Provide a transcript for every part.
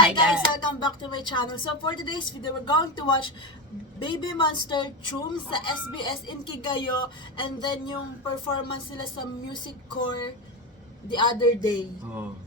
Hi guys, welcome back to my channel. So for today's video, we're going to watch Baby Monster Choom sa SBS Inkigayo, and then yung performance nila sa Music Core the other day.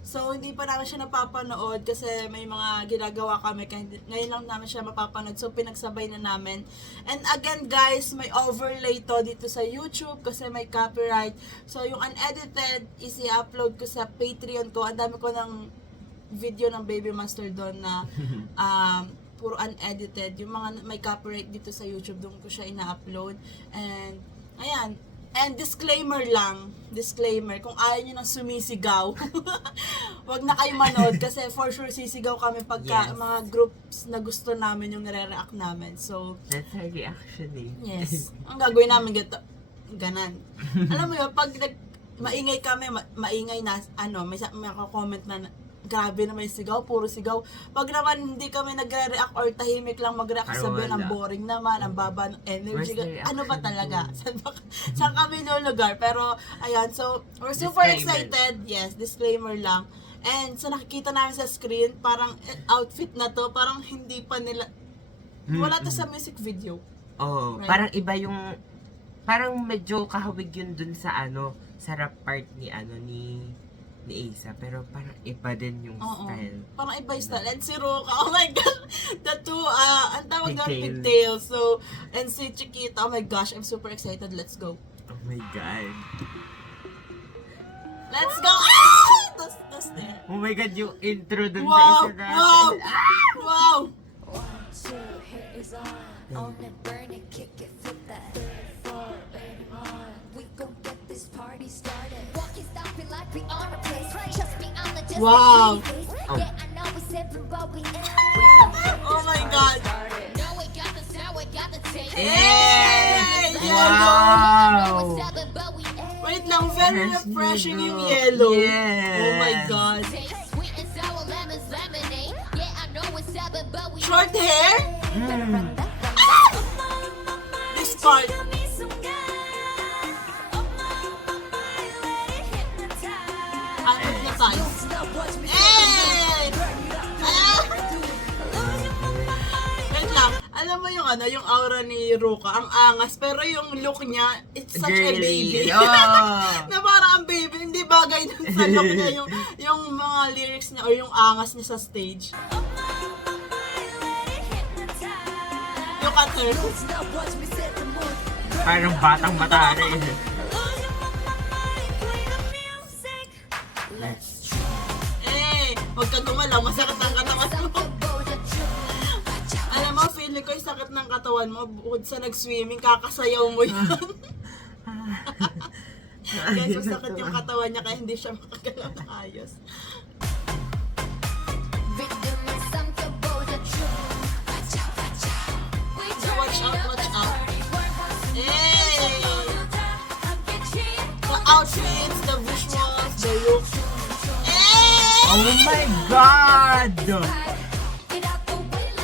So hindi pa namin siya napapanood kasi may mga ginagawa kami, kaya ngayon lang namin siya mapapanood. So pinagsabay na namin. And again guys, may overlay to dito sa YouTube kasi may copyright. So yung unedited is i-upload ko sa Patreon ko. Ang dami ko ng video ng Baby Monster doon na puro unedited. Yung mga may copyright dito sa YouTube, doon ko siya ina-upload. And ayan. And disclaimer, kung ayaw nyo nang sumisigaw, wag na kayo manood kasi for sure sisigaw kami pagka mga groups na gusto namin yung nire-react namin. So, that's our reaction eh. Yes. Ang gagawin namin ganan. Alam mo yun, pag maingay kami, maingay na, may comment na, grabe naman yung sigaw, puro sigaw. Pag naman hindi kami nagre-react or tahimik lang mag-react, sabihin ang boring naman, ang baba ng energy. Ano ba talaga? Saan kami lugar? Pero, ayan, so, we're super excited. Yes, disclaimer lang. And sa nakikita namin sa screen, parang outfit na to, parang hindi pa nila, wala to sa music video. Oh, right? Parang iba yung, parang medyo kahawig yun dun sa sa rap part ni ni Asa, pero parang iba din yung style. Parang iba yung style. And si Roka, oh my God, the two, ang tawag doon, pigtails. So, and si Chiquita, oh my gosh, I'm super excited. Let's go. Oh my God. Let's go! Ah! Tas there. Oh my God, yung intro dun Wow! sa isa natin. Wow! Ah! Wow! 1, 2, hit is on it, burn it, kick it, flip that. 3, 4, baby, on. We gon' get this party started. Walking, stopping like we on a place. Trust me, I'm the just Wow. Yeah, I know we sipping, but we in. Oh my God! Know we got the sound, we got the taste. Hey! Wow! Wait lang, very refreshing yung yellow. Yes. Oh my God. Sweet and sour lemons, lemonade. Yeah, I know it's 7, but we Short hair? Mm. This part. Angat na tayo. Hey! Ah! Wait lang. Alam mo yung yung aura ni Ruka, ang angas, pero yung look niya, it's such a baby. Oh. Na parang ang baby, hindi bagay dun sa look niya, yung mga lyrics niya or yung angas niya sa stage. Look at her. Parang batang bata rin. Eh, huwag ka gumalaw, masakit ang katawan mo. Alam mo, feeling ko yung sakit ng katawan mo, bukod sa nag-swimming, kakasayaw mo yun. Guys, masakit yung katawan niya kaya hindi siya makagalaw na ayos. So watch out. Hey! The outfits, the visuals, the look. Hey! Oh my God!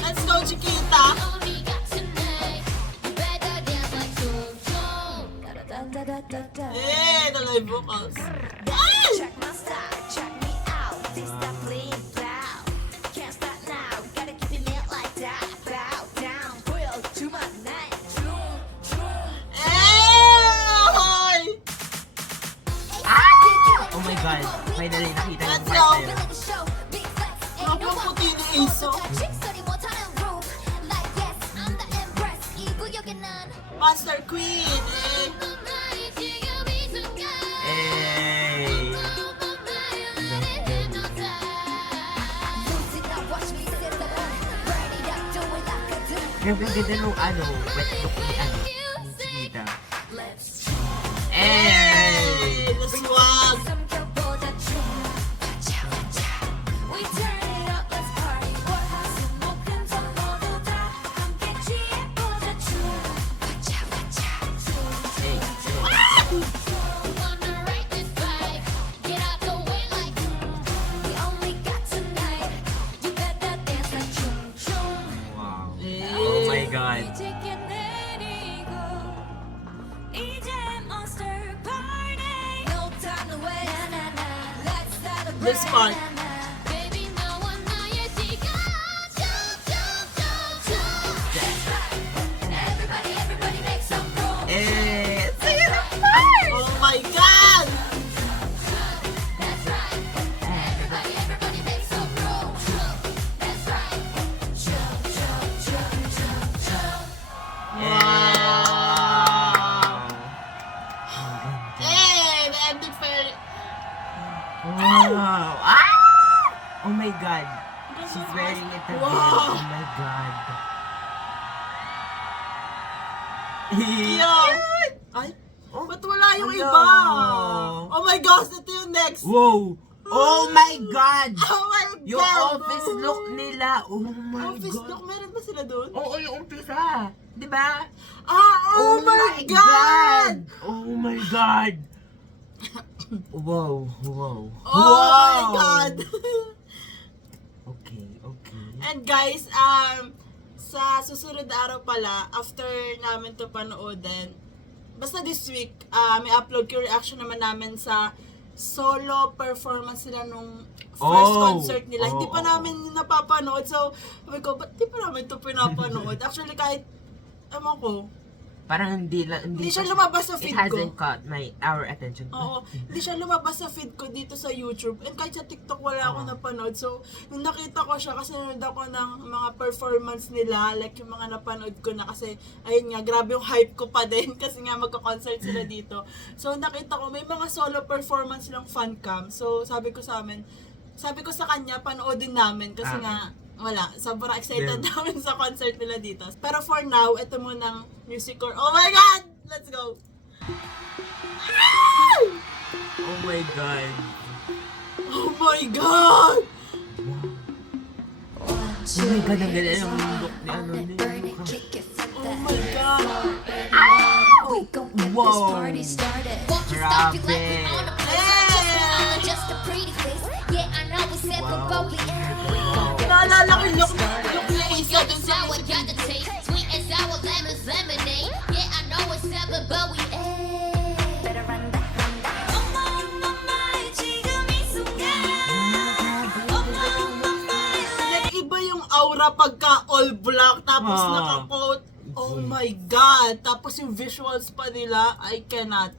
Let's go, Chiquita! Hey, the live vocals. Ay! Check my style, check me out. This that bling blow. Can't stop now. Gotta keep it lit like that. Bow down, boil to my night. Hey! Oh my God, finally nakita yung Let's part go. na yun. Ang yung puti ni Aso. Monster Queen. Eh. Hey! Grabe ang ganda nung wet look ni ni Chiquita. Hey! The swag. Wow. Eh. Oh my God. This part. She's wearing it again. Wow. Oh my God. Cute! Ay, Oh, ba't wala yung ano? iba? Oh my gosh, ito yung next. Wow! Oh my God! Oh my Yung God! office look nila. Oh my Office God. look, meron ba sila doon? Oo, yung umpisa. Di ba? Oh my God! Oh my God! Wow, wow. Oh my God! Okay, okay. And guys, sa susunod na araw pala, after namin to panoodin, basta this week, may upload ko reaction naman namin sa solo performance nila nung first concert nila. Hindi pa namin napapanood. So, sabi ko, ba't di pa namin to pinapanood? Actually, kahit, ewan ko, Parang hindi siya lumabas sa feed it hasn't ko. caught our attention. Oo, hindi siya lumabas sa feed ko dito sa YouTube. And kahit sa TikTok wala ako napanood. So, nung nakita ko siya, kasi nanood ako ng mga performance nila, like yung mga napanood ko na kasi, ayun nga, grabe yung hype ko pa din kasi nga magka-concert sila dito. So, nakita ko, may mga solo performance lang fan cam. So, sabi ko sa kanya, panoodin namin kasi nga, wala, sobrang excited namin sa concert nila dito. Pero for now, ito munang music core. Oh my God! Let's go! Oh my God. Oh my God! Oh my God, ang ganda ng look ni ano ni Burn it, kick it, flip Oh that. my God! We gon' get this Wow. party started. Walk and stop you like we on a place. Just me, I'm just a pretty face. Yeah, I know we said Wow. but we ain't. Naalala ko yung look ni Isa dun sa... Sour, got the taste. Sweet and sour lemons, lemonade. Yeah, I know it's seven, but we ain't. Better run that, run that. Like, iba yung aura pagka all black, tapos Ah. naka-coat. Oh my God! Tapos yung visuals pa nila, I cannot.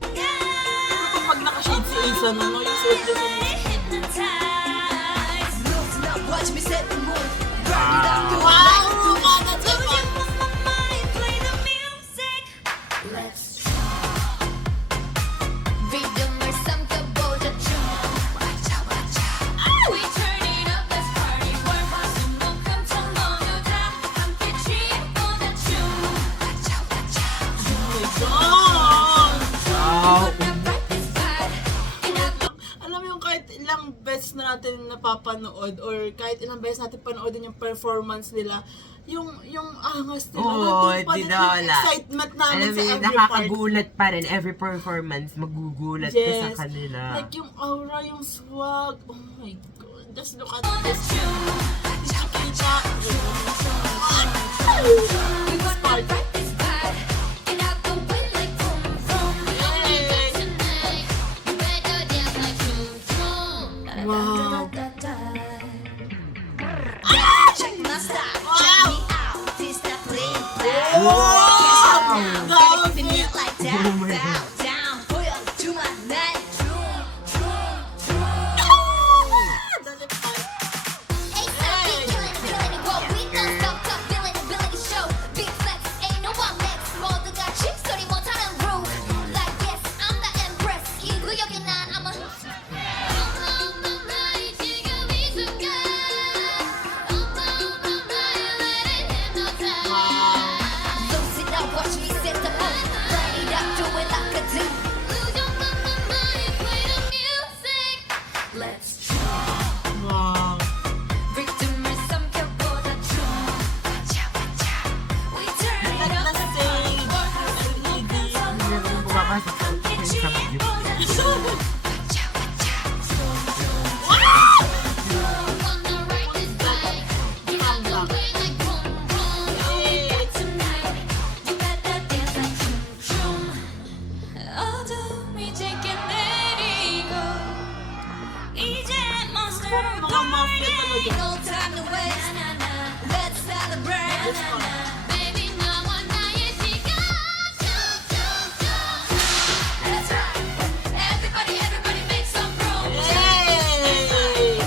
Pero pag naka-shade si Isa, no, yung suot niya sa Watch me set the mood. Wow! Kumana siya pa. Let's rhythm or some kaboda tune. Watcha, watcha. We turning up this party. Boy, 화수목금 청mon유다. 함께 취해보자 tune. Watcha, watcha. Oh! Wow. Rock this vibe. And I go Alam mo yung kahit ilang beses na natin napapanood or kahit ilang beses natin panoodin yung performance nila, yung angas nila, Oo, nandun pa di din na yung wala. excitement namin Alam mo sa yun, every part. nakakagulat pa rin. Every performance, magugulat ka sa Yes. kanila. Like yung aura, yung swag. Oh my God. Just look at this. Kita. we wanna rock this vibe. And I go in like boom, boom. Yay! Tonight, you better dance like boom, boom. Wow. Check my style, Wow. check me out. This that bling bling. Wow. Can't stop now, Wow. gotta keep it like that. Oh my Bow God. down, boy, up to my neck. Troom, troom, troom. Dali pa. ASAP, we killing, killing it. Whoa, we don't stop, stop feeling, ability show. Big flex, ain't no one next. 모두 다 칩소리 못하는 rule. Like yes, I'm the empress. 이 구역에 난 I'm a Lose it now, watch me set the mood. Burn it up, do it like I do. Let's Wow. rhythm 삼켜보자 춤. Watcha, watcha. We turn it Like up. the stage. LED. Hindi mo bumabasok sa video. Watcha, watcha. Wanna ride this bike. Get out the way like boom, boom. Yay. Tonight, you better dance like chum, chum. 어둠이 짙게 내리고 이제 monster Mga mafia talaga. No time to waste. Let's celebrate. Baby, 나와 나의 시간. Let's rock. Everybody, everybody make some room. Yay!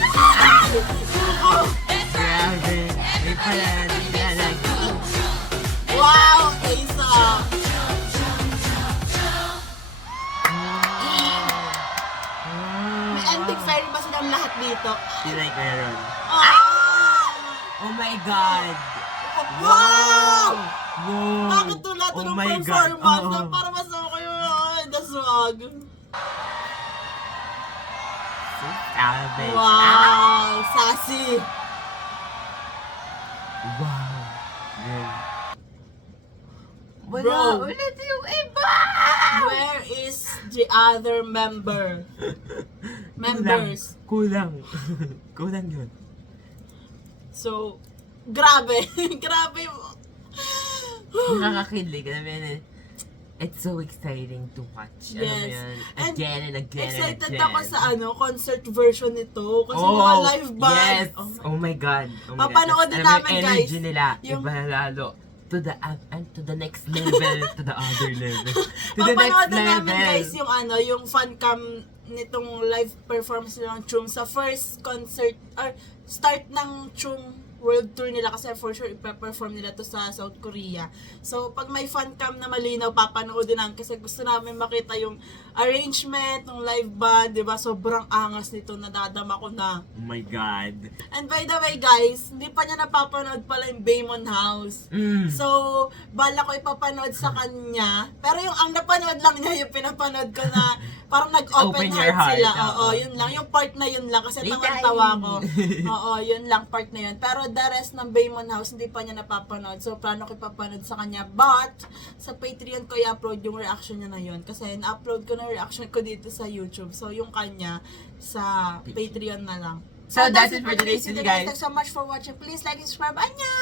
Let's rock. Grabe. May pala nila like, Wow, Isa! May ending very ba silang lahat dito? Tinay ko yun. Ah! Oh my God! Wow! Wow! Bakit to lahat Oh ng my performance? God! Oo. Para masama kayo. Ay, the swag. So savage. Wow! Sassy! Wow! Girl. Wala Bro. ulit yung iba! Where is the other member? Members. Kulang. Kulang yun. So, grabe. Grabe. Nakakakilig. Alam mo yun, it's so exciting to watch. Alam mo Yes. yun, And again and again Excited and again. ako sa concert version nito. Kasi mga live band. Yes! Oh my Oh my God. Oh my Papanoodin God. Alam mo namin, yung energy guys. nila, Yung- iba lalo. To the next level, to the other level. To the next Papanoodin level. namin guys yung fan cam nitong live performance nila ng Chum sa first concert or start ng Chum world tour nila kasi for sure ipa-perform nila to sa South Korea. So pag may fan cam na malinaw papanoodin namin kasi gusto namin makita yung arrangement ng live band, 'di ba? Sobrang angas nito, nadadama ko na. Oh my God. And by the way guys, hindi pa niya napapanood pala yung Baymon House. Mm. So, bala ko ipapanood sa kanya. Pero yung ang napanood lang niya, yung pinapanood ko na parang nag-open Open your heart sila. heart, Oo, oo. yun lang. Yung part na yun lang. Kasi Litay. tawan-tawa ko. Oo, yun lang, part na yun. Pero the rest ng Baymon House, hindi pa niya napapanood. So, plano ko ipapanood sa kanya. But, sa Patreon ko i-upload yung reaction niya na yun. Kasi na-upload ko na yung reaction ko dito sa YouTube. So, yung kanya, sa Patreon na lang. So, that's it for today's video, guys. Thanks so much for watching. Please like and subscribe. Annyeong!